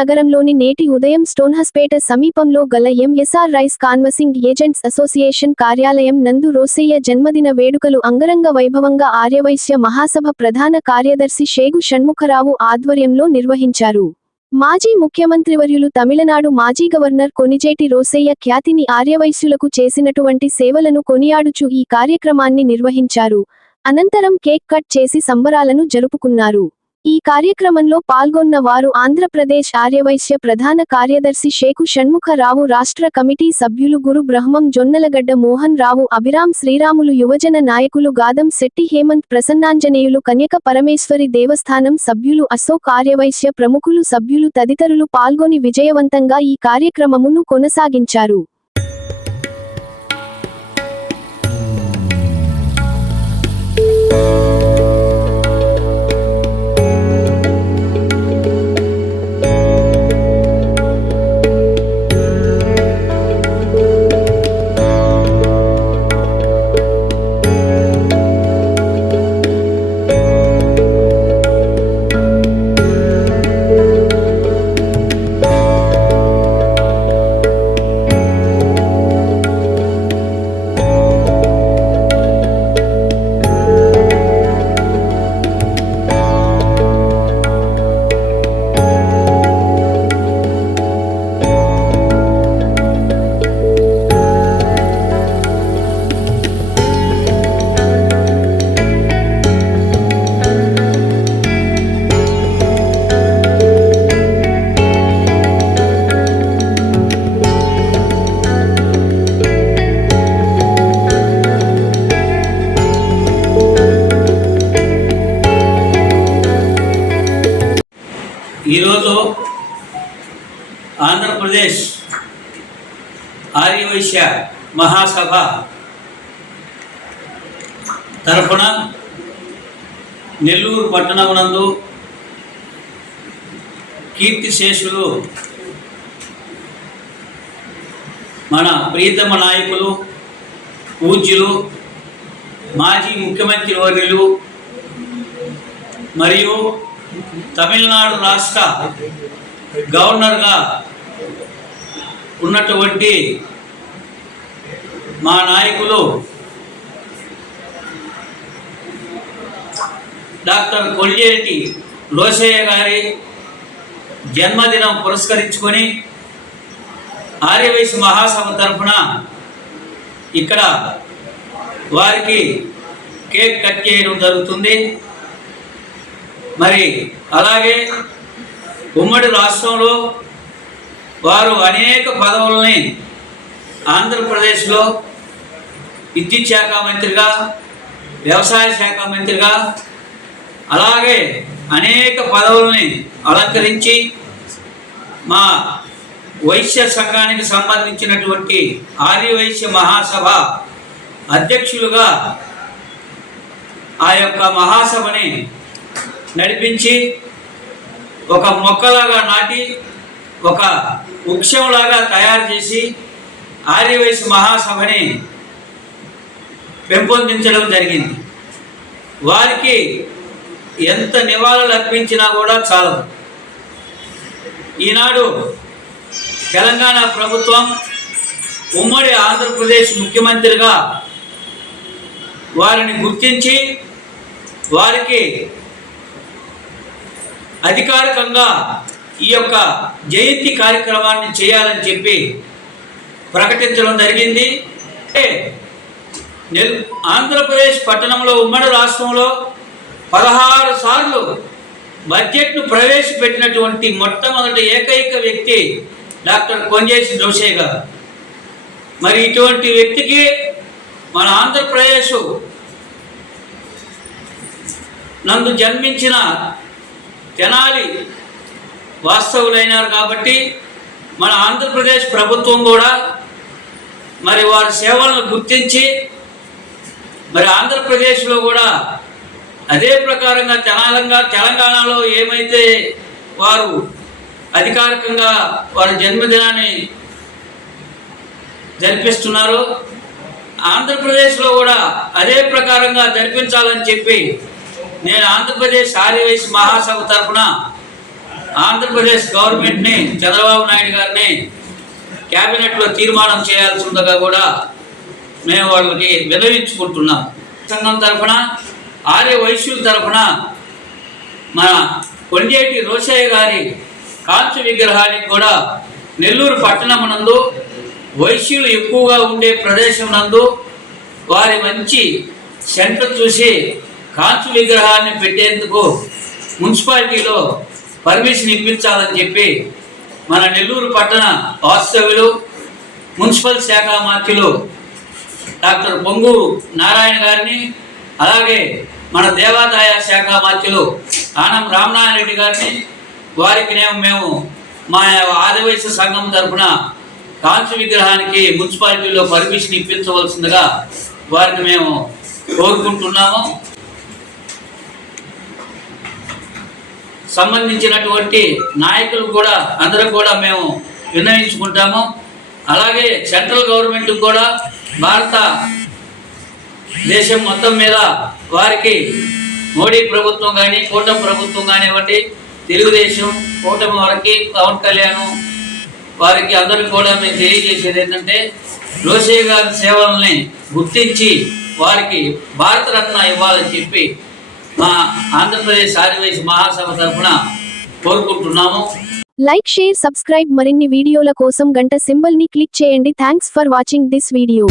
నగరంలోని నేటి ఉదయం స్టోన్హస్పేట సమీపంలో గల MSR rice canvassing agents association కార్యాలయం నందు రోసయ్య జన్మదిన వేడుకలు అంగరంగ వైభవంగా ఆర్యవైశ్య మహాసభ ప్రధాన కార్యదర్శి షేగు షణ్ముఖరావు ఆధ్వర్యంలో నిర్వహించారు. మాజీ ముఖ్యమంత్రివర్యులు తమిళనాడు మాజీ గవర్నర్ కొనిజేటి రోసయ్య ఖ్యాతిని ఆర్యవైశ్యులకు చేసినటువంటి సేవలను కొనియాడుచు ఈ కార్యక్రమాన్ని నిర్వహించారు. అనంతరం కేక్ కట్ చేసి సంబరాలను జరుపుకున్నారు. ఈ కార్యక్రమంలో పాల్గొన్న వారు ఆంధ్రప్రదేశ్ ఆర్యవైశ్య ప్రధాన కార్యదర్శి షేకు షణ్ముఖరావు రాష్ట్ర కమిటీ సభ్యులు గురు బ్రహ్మం జొన్నలగడ్డ మోహన్ రావు అభిరామ్ శ్రీరాములు యువజన నాయకులు గాదం శెట్టి హేమంత్ ప్రసన్నాంజనేయులు కన్యక పరమేశ్వరి దేవస్థానం సభ్యులు అశోక్ ఆర్యవైశ్య ప్రముఖులు సభ్యులు తదితరులు పాల్గొని విజయవంతంగా ఈ కార్యక్రమమును కొనసాగించారు. ఆంధ్రప్రదేశ్ ఆర్యవైశ్య మహాసభ తరఫున నెల్లూరు పట్టణమునందు కీర్తిశేషులు మన ప్రీతమ నాయకులు పూజ్యులు మాజీ ముఖ్యమంత్రి వర్యులు మరియు తమిళనాడు రాష్ట్ర గవర్నర్గా ఉన్నటువంటి మా నాయకులు డాక్టర్ కొల్లేటి లోసయ్య గారి జన్మదినం పురస్కరించుకొని ఆర్యవైశ్య మహాసభ తరఫున ఇక్కడ వారికి కేక్ కట్ చేయడం జరుగుతుంది. మరి అలాగే ఉమ్మడి రాష్ట్రంలో వారు అనేక పదవుల్ని ఆంధ్రప్రదేశ్లో విద్యుత్ శాఖ మంత్రిగా వ్యవసాయ శాఖ మంత్రిగా అలాగే అనేక పదవుల్ని అలంకరించి మా వైశ్య సంఘానికి సంబంధించినటువంటి ఆర్యవైశ్య మహాసభ అధ్యక్షులుగా ఆ యొక్క మహాసభని నడిపించి ఒక మొక్కలాగా నాటి ఒక వృక్షంలాగా తయారు చేసి ఆర్యవైశ్య మహాసభని పెంపొందించడం జరిగింది. వారికి ఎంత నివాళులు అర్పించినా కూడా చాలదు. ఈనాడు తెలంగాణ ప్రభుత్వం ఉమ్మడి ఆంధ్రప్రదేశ్ ముఖ్యమంత్రిగా వారిని గుర్తించి వారికి అధికారికంగా ఈ యొక్క జయంతి కార్యక్రమాన్ని చేయాలని చెప్పి ప్రకటించడం జరిగింది. నెల్ ఆంధ్రప్రదేశ్ పట్టణంలో ఉమ్మడి రాష్ట్రంలో పదహారు సార్లు బడ్జెట్ను ప్రవేశపెట్టినటువంటి మొట్టమొదటి ఏకైక వ్యక్తి డాక్టర్ కొంజేసి జోషే గారు. మరి ఇటువంటి వ్యక్తికి మన ఆంధ్రప్రదేశ్ నందు జన్మించిన తెనాలి వాస్తవులైనారు కాబట్టి మన ఆంధ్రప్రదేశ్ ప్రభుత్వం కూడా మరి వారి సేవలను గుర్తించి మరి ఆంధ్రప్రదేశ్లో కూడా అదే ప్రకారంగా తెలంగాణ తెలంగాణలో ఏమైతే వారు అధికారికంగా వారి జన్మదినాన్ని జరిపిస్తున్నారో ఆంధ్రప్రదేశ్లో కూడా అదే ప్రకారంగా జరిపించాలని చెప్పి నేను ఆంధ్రప్రదేశ్ ఆర్యవైశ్య మహాసభ తరఫున ఆంధ్రప్రదేశ్ గవర్నమెంట్ని చంద్రబాబు నాయుడు గారిని క్యాబినెట్లో తీర్మానం చేయాల్సిందిగా కూడా మేము వాళ్ళకి విన్నవించుకుంటున్నాం. సంఘం తరఫున ఆర్య వైశ్యుల తరఫున మన కొండేటి రోషయ్య గారి కాంచు విగ్రహానికి కూడా నెల్లూరు పట్టణం నందు వైశ్యులు ఎక్కువగా ఉండే ప్రదేశం నందు వారి మంచి సెంటర్ చూసి కాంచు విగ్రహాన్ని పెట్టేందుకు మున్సిపాలిటీలో పర్మిషన్ ఇప్పించాలని చెప్పి మన నెల్లూరు పట్టణ వాస్తవ్యులు మున్సిపల్ శాఖ మంత్రులు డాక్టర్ పొంగు నారాయణ గారిని అలాగే మన దేవాదాయ శాఖ మంత్రులు ఆనం రామనారాయణ రెడ్డి గారిని వారికి నేను మేము మా ఆదివాసీ సంఘం తరఫున కాంచు విగ్రహానికి మున్సిపాలిటీలో పర్మిషన్ ఇప్పించవలసిందిగా వారిని మేము కోరుకుంటున్నాము. సంబంధించినటువంటి నాయకులు కూడా అందరం కూడా మేము విన్నవించుకుంటాము అలాగే సెంట్రల్ గవర్నమెంట్ కూడా భారత దేశం మొత్తం మీద వారికి మోడీ ప్రభుత్వం కానీ కూటమి ప్రభుత్వం కానివ్వండి తెలుగుదేశం కూటమి వారికి పవన్ కళ్యాణ్ వారికి అందరికి కూడా మేము తెలియజేసేది ఏంటంటే రోషయ్య గారి సేవల్ని గుర్తించి వారికి భారతరత్న ఇవ్వాలని చెప్పి మా ఆంధ్రప్రదేశ్ ఆదివాసీ మహాసభ తరఫున కోరుకుంటున్నాము. లైక్ షేర్ సబ్స్క్రైబ్ మరిన్ని వీడియోల కోసం గంట సింబల్ని క్లిక్ చేయండి. Thanks for watching this video.